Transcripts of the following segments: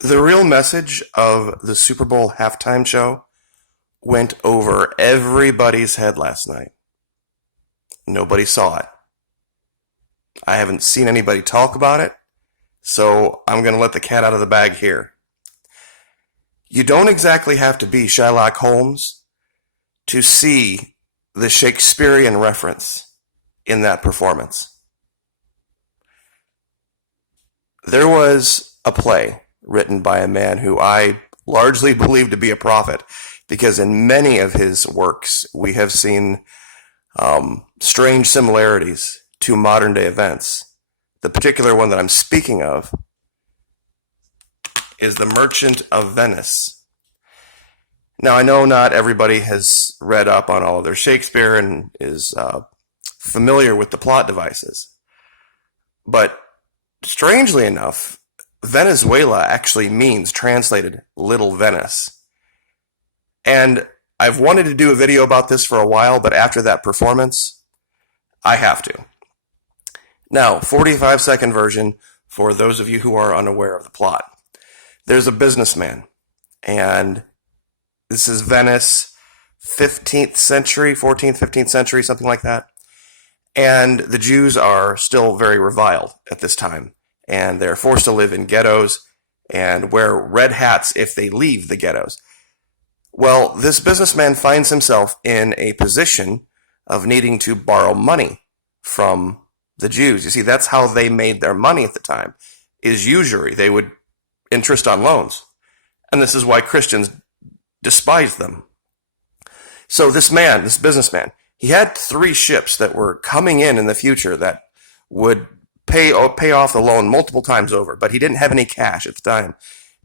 The real message of the Super Bowl halftime show went over everybody's head last night. Nobody saw it. I haven't seen anybody talk about it, so I'm going to let the cat out of the bag here. You don't exactly have to be Sherlock Holmes to see the Shakespearean reference in that performance. There was a play written by a man who I largely believe to be a prophet, because in many of his works we have seen strange similarities to modern day events. The particular one that I'm speaking of is The Merchant of Venice. Now, I know not everybody has read up on all of their Shakespeare and is familiar with the plot devices, but strangely enough, Venezuela actually means, translated, Little Venice. And I've wanted to do a video about this for a while, but after that performance, I have to. Now, 45-second version for those of you who are unaware of the plot. There's a businessman, and this is Venice, 15th century, 14th, 15th century, something like that. And the Jews are still very reviled at this time, and they're forced to live in ghettos and wear red hats if they leave the ghettos. Well, this businessman finds himself in a position of needing to borrow money from the Jews. You see, that's how they made their money at the time, is usury. They would interest on loans. And this is why Christians despised them. So this businessman, he had 3 ships that were coming in the future that would pay off the loan multiple times over, but he didn't have any cash at the time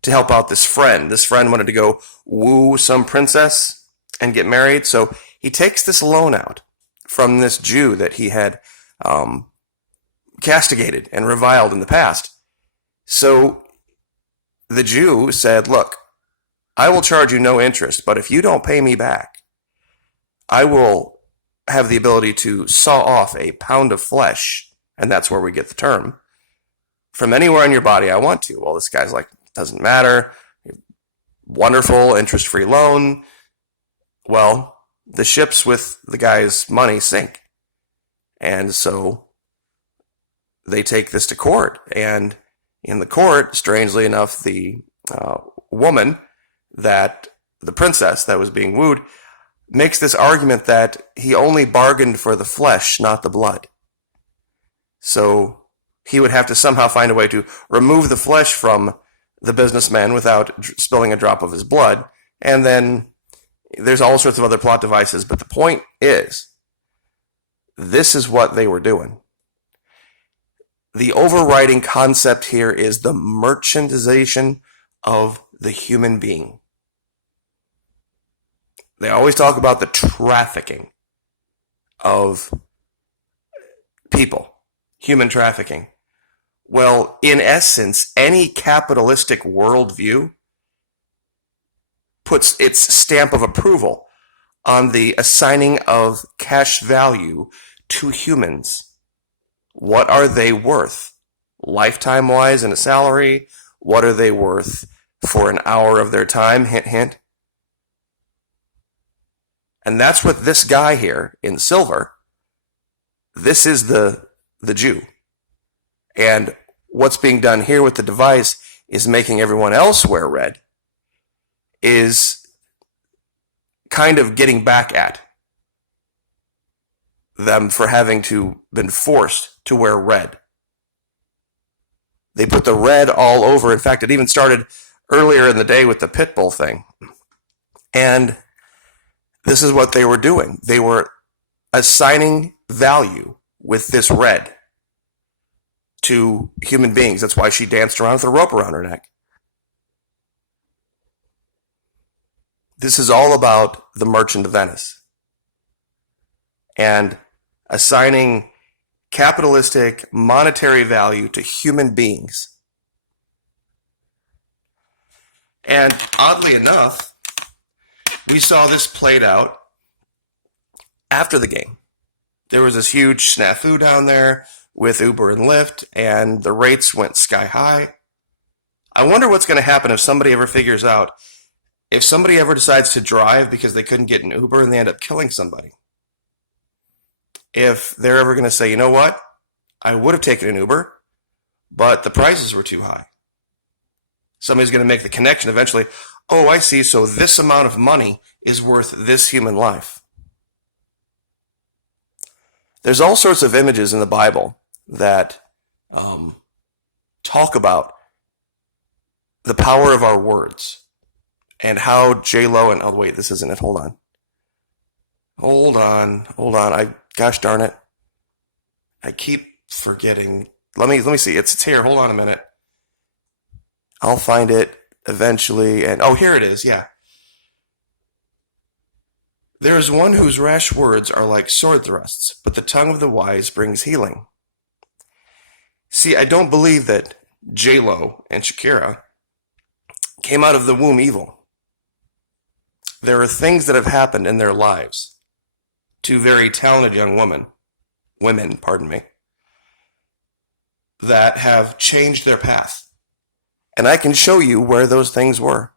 to help out this friend. This friend wanted to go woo some princess and get married, so he takes this loan out from this Jew that he had castigated and reviled in the past. So the Jew said, look, I will charge you no interest, but if you don't pay me back, I will have the ability to saw off a pound of flesh, and that's where we get the term, from anywhere in your body I want to. Well, this guy's like, doesn't matter. Wonderful, interest-free loan. Well, the ships with the guy's money sink. And so they take this to court. And in the court, strangely enough, the woman, that the princess that was being wooed, makes this argument that he only bargained for the flesh, not the blood. So he would have to somehow find a way to remove the flesh from the businessman without spilling a drop of his blood. And then there's all sorts of other plot devices. But the point is, this is what they were doing. The overriding concept here is the merchandization of the human being. They always talk about the trafficking of people, human trafficking. Well, in essence, any capitalistic worldview puts its stamp of approval on the assigning of cash value to humans. What are they worth? Lifetime-wise in a salary? What are they worth for an hour of their time? Hint, hint. And that's what this guy here in silver, this is the Jew. And what's being done here with the device is making everyone else wear red, is kind of getting back at them for having to been forced to wear red. They put the red all over. In fact, it even started earlier in the day with the pit bull thing. And this is what they were doing. They were assigning value with this red to human beings. That's why she danced around with a rope around her neck. This is all about the Merchant of Venice and assigning capitalistic monetary value to human beings. And oddly enough, we saw this played out after the game. There was this huge snafu down there with Uber and Lyft, and the rates went sky high. I wonder what's going to happen if somebody ever figures out, if somebody ever decides to drive because they couldn't get an Uber and they end up killing somebody. If they're ever going to say, you know what, I would have taken an Uber, but the prices were too high. Somebody's going to make the connection eventually. Oh, I see. So this amount of money is worth this human life. There's all sorts of images in the Bible that talk about the power of our words and how J-Lo and, oh wait, this isn't it. Hold on. Gosh darn it. I keep forgetting. Let me see. It's here. Hold on a minute. I'll find it eventually. And oh, here it is. Yeah. There is one whose rash words are like sword thrusts, but the tongue of the wise brings healing. See, I don't believe that J-Lo and Shakira came out of the womb evil. There are things that have happened in their lives to very talented young women, that have changed their path. And I can show you where those things were.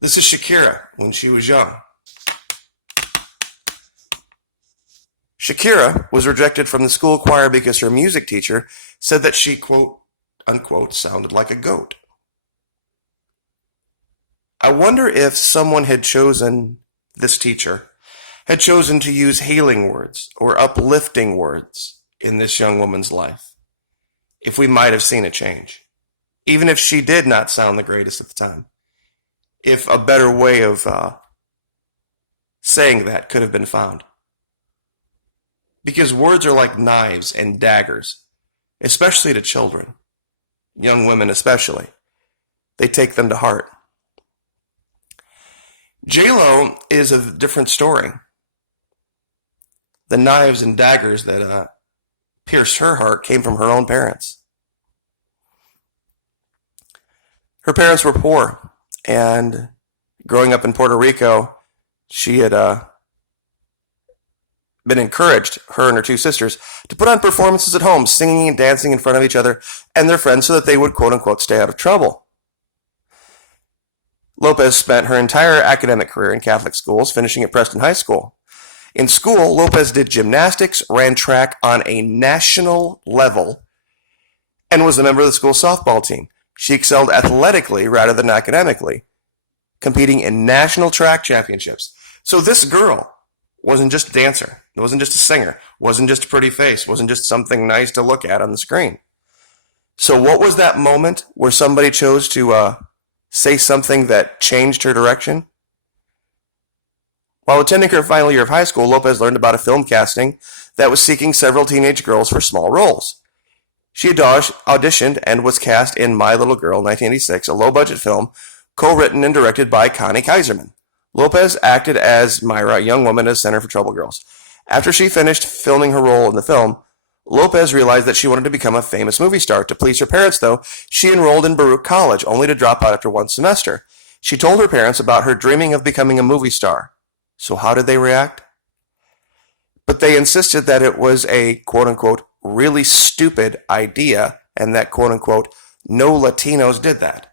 This is Shakira when she was young. Shakira was rejected from the school choir because her music teacher said that she, quote, unquote, sounded like a goat. I wonder if someone had chosen, this teacher, had chosen to use healing words or uplifting words in this young woman's life, if we might have seen a change. Even if she did not sound the greatest at the time. If a better way of saying that could have been found. Because words are like knives and daggers, especially to children, young women especially. They take them to heart. J-Lo is a different story. The knives and daggers that pierced her heart came from her own parents. Her parents were poor, and growing up in Puerto Rico, she had been encouraged, her and her two sisters, to put on performances at home, singing and dancing in front of each other and their friends so that they would, quote unquote, stay out of trouble. Lopez spent her entire academic career in Catholic schools, finishing at Preston High School. In school, Lopez did gymnastics, ran track on a national level, and was a member of the school softball team. She excelled athletically rather than academically, competing in national track championships. So this girl wasn't just a dancer, wasn't just a singer, wasn't just a pretty face, wasn't just something nice to look at on the screen. So what was that moment where somebody chose to say something that changed her direction? While attending her final year of high school, Lopez learned about a film casting that was seeking several teenage girls for small roles. She auditioned and was cast in My Little Girl, 1986, a low-budget film co-written and directed by Connie Kaiserman. Lopez acted as Myra, a young woman at Center for Troubled Girls. After she finished filming her role in the film, Lopez realized that she wanted to become a famous movie star. To please her parents, though, she enrolled in Baruch College, only to drop out after one semester. She told her parents about her dreaming of becoming a movie star. So how did they react? But they insisted that it was a, quote-unquote, really stupid idea, and that, quote-unquote, no Latinos did that.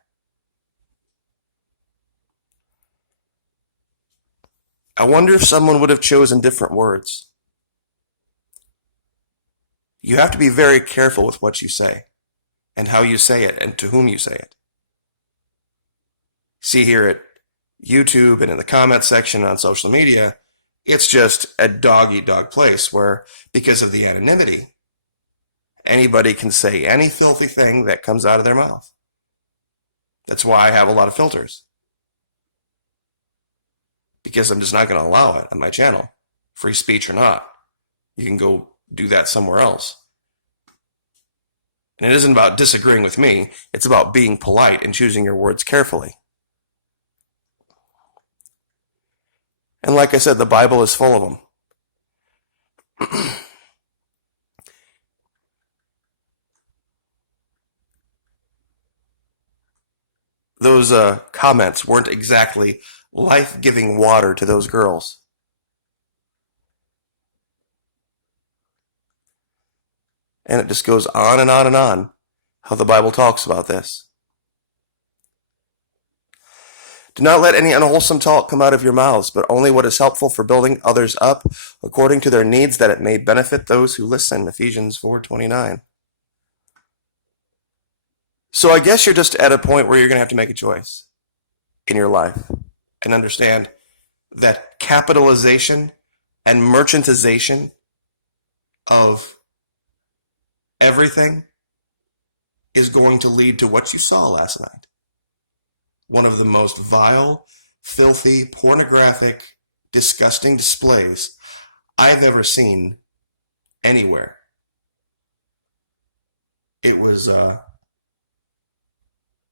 I wonder if someone would have chosen different words. You have to be very careful with what you say, and how you say it, and to whom you say it. See here at YouTube and in the comments section on social media, it's just a dog-eat-dog place where, because of the anonymity, anybody can say any filthy thing that comes out of their mouth. That's why I have a lot of filters. Because I'm just not going to allow it on my channel, free speech or not. You can go do that somewhere else. And it isn't about disagreeing with me, it's about being polite and choosing your words carefully. And like I said, the Bible is full of them. Those comments weren't exactly life-giving water to those girls. And it just goes on and on and on. how the Bible talks about this. Do not let any unwholesome talk come out of your mouths, but only what is helpful for building others up according to their needs, that it may benefit those who listen. Ephesians 4:29. So I guess you're just at a point where you're going to have to make a choice in your life and understand that capitalization and merchantization of everything is going to lead to what you saw last night. One of the most vile, filthy, pornographic, disgusting displays I've ever seen anywhere. It was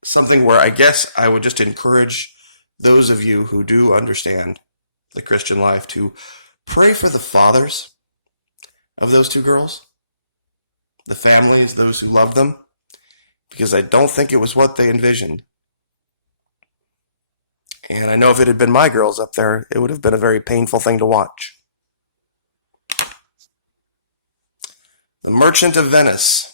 something where I guess I would just encourage those of you who do understand the Christian life to pray for the fathers of those two girls, the families, those who love them, because I don't think it was what they envisioned. And I know if it had been my girls up there, it would have been a very painful thing to watch. The Merchant of Venice.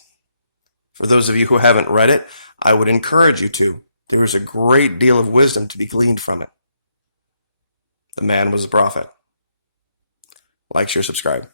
For those of you who haven't read it, I would encourage you to. There is a great deal of wisdom to be gleaned from it. The man was a prophet. Like, share, subscribe.